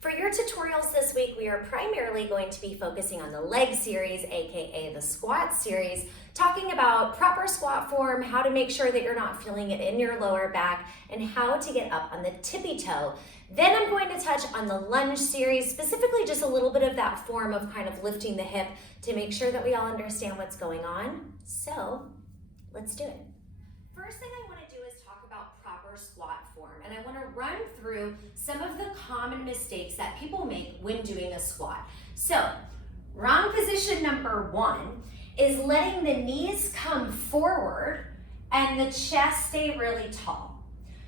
For your tutorials this week, we are primarily going to be focusing on the leg series, aka the squat series, talking about proper squat form, how to make sure that you're not feeling it in your lower back, and how to get up on the tippy toe. Then I'm going to touch on the lunge series, specifically just a little bit of that form of kind of lifting the hip to make sure that we all understand what's going on. So let's do it. First thing I want to do is talk about proper squat form, and I want to run through some of the common mistakes that people make when doing a squat. So, wrong position number one is letting the knees come forward and the chest stay really tall.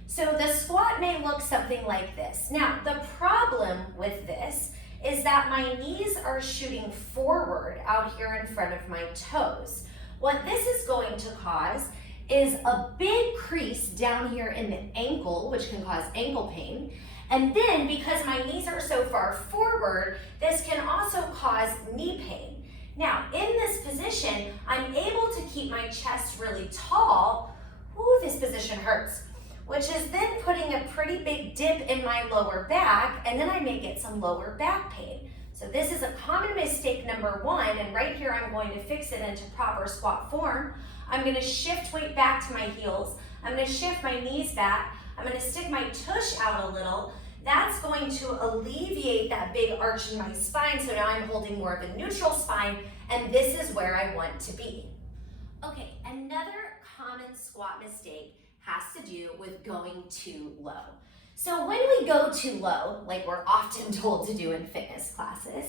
So the squat may look something like this. Now, the problem with this is that my knees are shooting forward out here in front of my toes. What this is going to cause is a big crease down here in the ankle, which can cause ankle pain. And then because my knees are so far forward, this can also cause knee pain. Now, in this position, I'm able to keep my chest really tall. Ooh, this position hurts, which is then putting a pretty big dip in my lower back, and then I may get some lower back pain. So this is a common mistake number one, and right here I'm going to fix it into proper squat form. I'm going to shift weight back to my heels. I'm going to shift my knees back. I'm going to stick my tush out a little. That's going to alleviate that big arch in my spine, so now I'm holding more of a neutral spine, and this is where I want to be. Okay, another common squat mistake has to do with going too low. So when we go too low, like we're often told to do in fitness classes,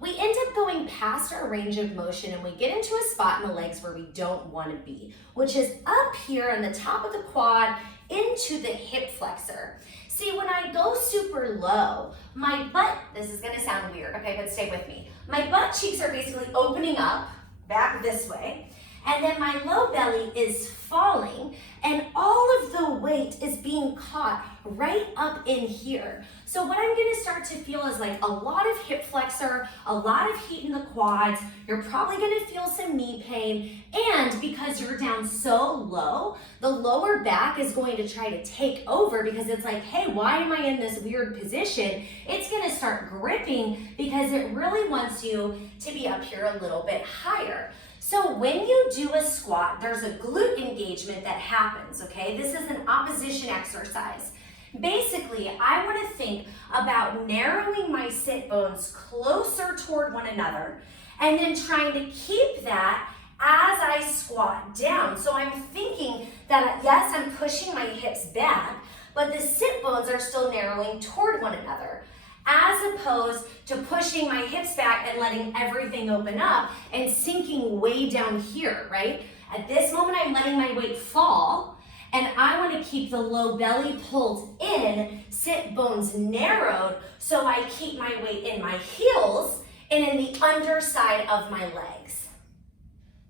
we end up going past our range of motion and we get into a spot in the legs where we don't want to be, which is up here on the top of the quad into the hip flexor. See, when I go super low, my butt, this is going to sound weird, okay, but stay with me. My butt cheeks are basically opening up back this way, and then my low belly is falling, and all of the weight is being caught right up in here. So what I'm gonna start to feel is like a lot of hip flexor, a lot of heat in the quads. You're probably gonna feel some knee pain, and because you're down so low, the lower back is going to try to take over because it's like, hey, why am I in this weird position? It's gonna start gripping because it really wants you to be up here a little bit higher. So when you do a squat, there's a glute engagement that happens, okay? This is an opposition exercise. Basically, I want to think about narrowing my sit bones closer toward one another and then trying to keep that as I squat down. So I'm thinking that, yes, I'm pushing my hips back, but the sit bones are still narrowing toward one another, as opposed to pushing my hips back and letting everything open up and sinking way down here, right? At this moment, I'm letting my weight fall, and I want to keep the low belly pulled in, sit bones narrowed, so I keep my weight in my heels and in the underside of my legs.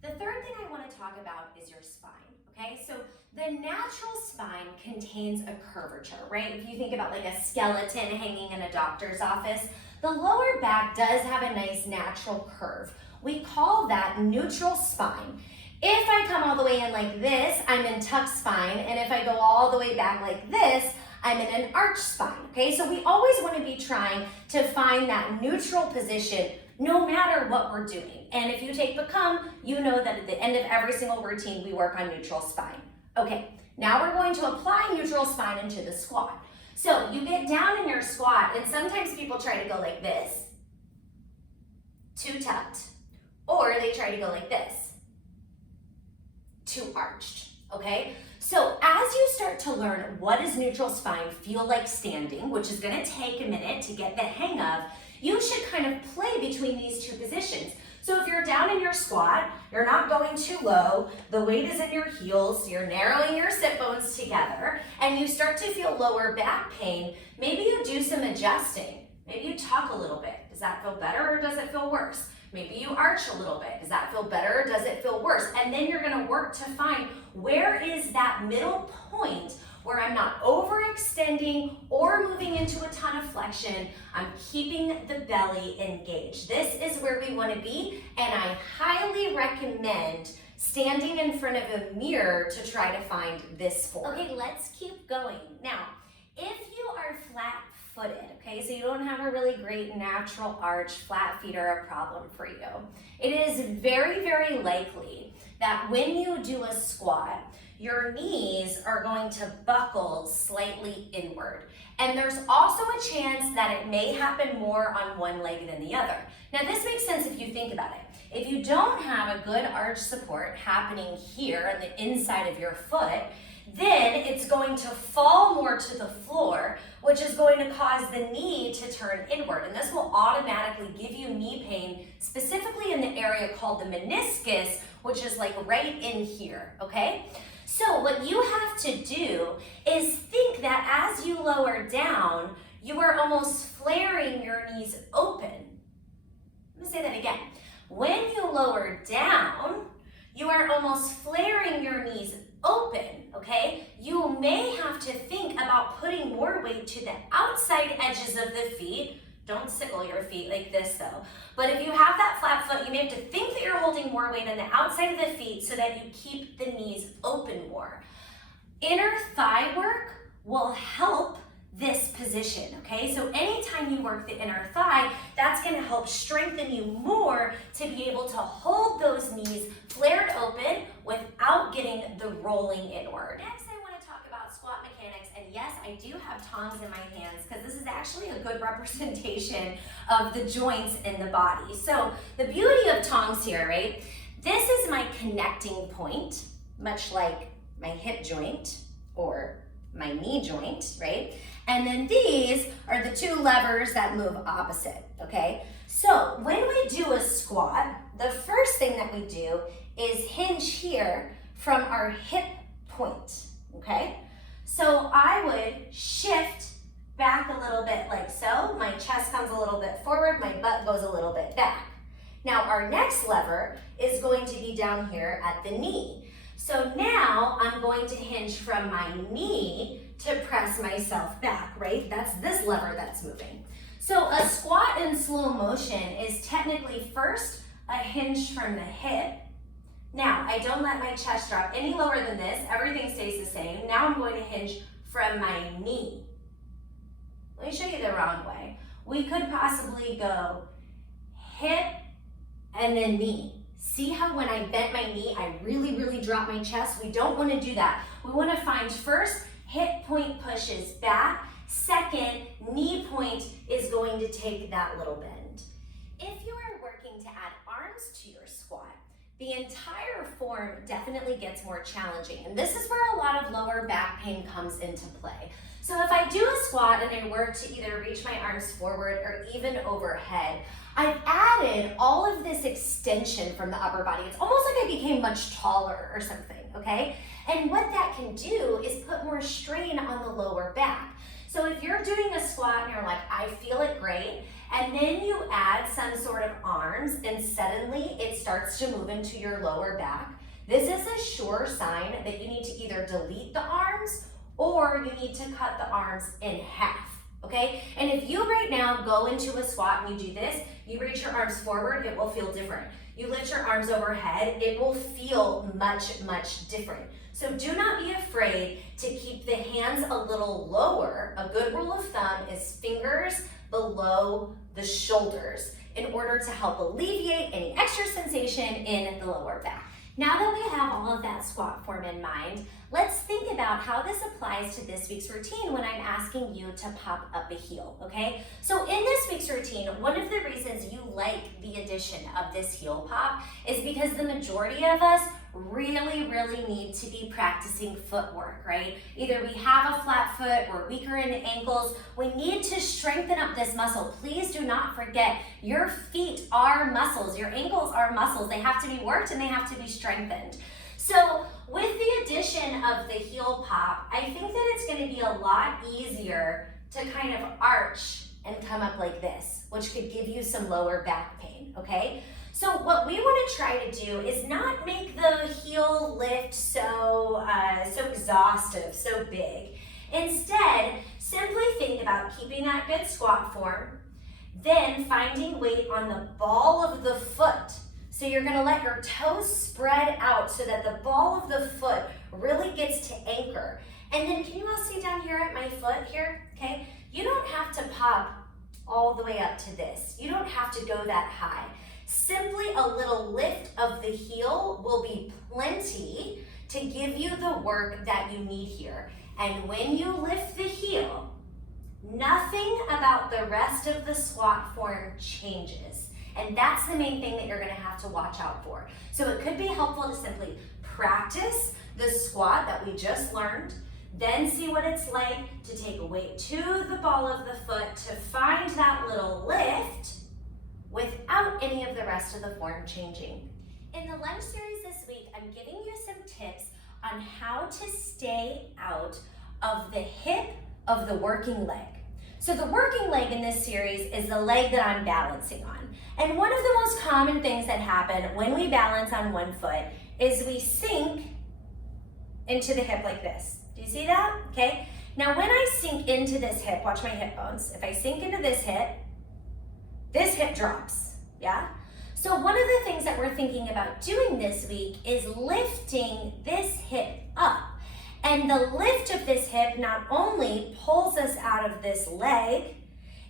The third thing I want to talk about is your spine, okay? So the natural spine contains a curvature, right? If you think about like a skeleton hanging in a doctor's office, the lower back does have a nice natural curve. We call that neutral spine. If I come all the way in like this, I'm in tuck spine, and if I go all the way back like this, I'm in an arch spine, okay? So we always want to be trying to find that neutral position no matter what we're doing. And if you take Become, you know that at the end of every single routine, we work on neutral spine. Okay, now we're going to apply neutral spine into the squat. So you get down in your squat, and sometimes people try to go like this, too tucked, or they try to go like this, too arched, okay? So as you start to learn what does neutral spine feel like standing, which is gonna take a minute to get the hang of, you should kind of play between these two positions. So if you're down in your squat, you're not going too low, the weight is in your heels, you're narrowing your sit bones together, and you start to feel lower back pain, maybe you do some adjusting. Maybe you tuck a little bit. Does that feel better or does it feel worse? Maybe you arch a little bit. Does that feel better or does it feel worse? And then you're gonna work to find where is that middle point where I'm not overextending or moving into a ton of flexion. I'm keeping the belly engaged. This is where we want to be, and I highly recommend standing in front of a mirror to try to find this form. Okay, let's keep going. Now, if you are flat flat-footed, okay? So you don't have a really great natural arch, flat feet are a problem for you. It is very, very likely that when you do a squat, your knees are going to buckle slightly inward. And there's also a chance that it may happen more on one leg than the other. Now this makes sense if you think about it. If you don't have a good arch support happening here on the inside of your foot, then it's going to fall more to the floor, which is going to cause the knee to turn inward. And this will automatically give you knee pain, specifically in the area called the meniscus, which is like right in here, okay? So what you have to do is think that as you lower down, you are almost flaring your knees open. Let me say that again. When you lower down, you are almost flaring your knees open, okay? You may have to think about putting more weight to the outside edges of the feet. Don't sickle your feet like this though. But if you have that flat foot, you may have to think that you're holding more weight on the outside of the feet so that you keep the knees open more. Inner thigh work will help this position, okay? So anytime you work the inner thigh, that's gonna help strengthen you more to be able to hold those knees flared open without getting the rolling inward. Next, I wanna talk about squat mechanics, and yes, I do have tongs in my hands because this is actually a good representation of the joints in the body. So the beauty of tongs here, right? This is my connecting point, much like my hip joint or my knee joint, right? And then these are the two levers that move opposite, okay? So when we do a squat, the first thing that we do is hinge here from our hip point, okay? So I would shift back a little bit like so. My chest comes a little bit forward, my butt goes a little bit back. Now our next lever is going to be down here at the knee. So now I'm going to hinge from my knee to press myself back, right? That's this lever that's moving. So a squat in slow motion is technically first a hinge from the hip. Now, I don't let my chest drop any lower than this. Everything stays the same. Now I'm going to hinge from my knee. Let me show you the wrong way. We could possibly go hip and then knee. See how when I bent my knee, I really, really drop my chest? We don't want to do that. We want to find first, hip point pushes back. Second, knee point is going to take that little bend. If you are working to add arms to your squat, the entire form definitely gets more challenging. And this is where a lot of lower back pain comes into play. So if I do a squat and I work to either reach my arms forward or even overhead, I've added all of this extension from the upper body. It's almost like I became much taller or something, okay? And what that can do is put more strain on the lower back. So if you're doing a squat and you're like, I feel it great, and then you add some sort of arms and suddenly it starts to move into your lower back, this is a sure sign that you need to either delete the arms or you need to cut the arms in half. Okay, and if you right now go into a squat and you do this, you reach your arms forward, it will feel different. You lift your arms overhead, it will feel much, much different. So do not be afraid to keep the hands a little lower. A good rule of thumb is fingers below the shoulders in order to help alleviate any extra sensation in the lower back. Now that we have all of that squat form in mind, let's think about how this applies to this week's routine when I'm asking you to pop up a heel, okay? So in this week's routine, one of the reasons you like the addition of this heel pop is because the majority of us really, really need to be practicing footwork, right? Either we have a flat foot, we're weaker in the ankles, we need to strengthen up this muscle. Please do not forget, your feet are muscles, your ankles are muscles. They have to be worked and they have to be strengthened. So with the addition of the heel pop, I think that it's gonna be a lot easier to kind of arch and come up like this, which could give you some lower back pain, okay? So what we want to try to do is not make the heel lift so exhaustive, so big. Instead, simply think about keeping that good squat form, then finding weight on the ball of the foot. So you're going to let your toes spread out so that the ball of the foot really gets to anchor. And then can you all see down here at my foot here? Okay. You don't have to pop all the way up to this. You don't have to go that high. Simply a little lift of the heel will be plenty to give you the work that you need here. And when you lift the heel, nothing about the rest of the squat form changes. And that's the main thing that you're gonna have to watch out for. So it could be helpful to simply practice the squat that we just learned, then see what it's like to take a weight to the ball of the foot to find that little lift without any of the rest of the form changing. In the lunge series this week, I'm giving you some tips on how to stay out of the hip of the working leg. So the working leg in this series is the leg that I'm balancing on. And one of the most common things that happen when we balance on one foot is we sink into the hip like this. Do you see that? Okay. Now when I sink into this hip, watch my hip bones. If I sink into this hip drops, yeah? So one of the things that we're thinking about doing this week is lifting this hip up. And the lift of this hip not only pulls us out of this leg,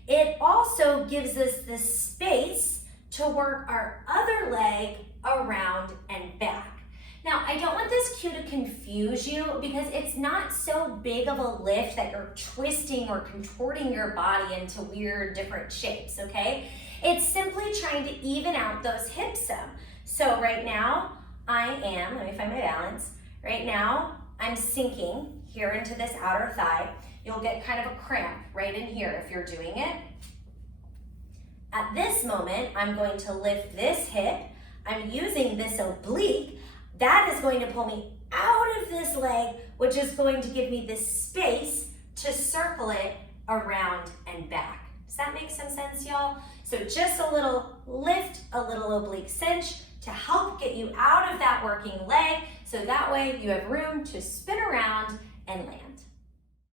it also gives us the space to work our other leg around and back. Now, I don't want this cue to confuse you because it's not so big of a lift that you're twisting or contorting your body into weird different shapes, okay? It's simply trying to even out those hips some. So right now, let me find my balance. Right now, I'm sinking here into this outer thigh. You'll get kind of a cramp right in here if you're doing it. At this moment, I'm going to lift this hip. I'm using this oblique. That is going to pull me out of this leg, which is going to give me this space to circle it around and back. Does that make some sense, y'all? So just a little lift, a little oblique cinch to help get you out of that working leg, so that way you have room to spin around and land.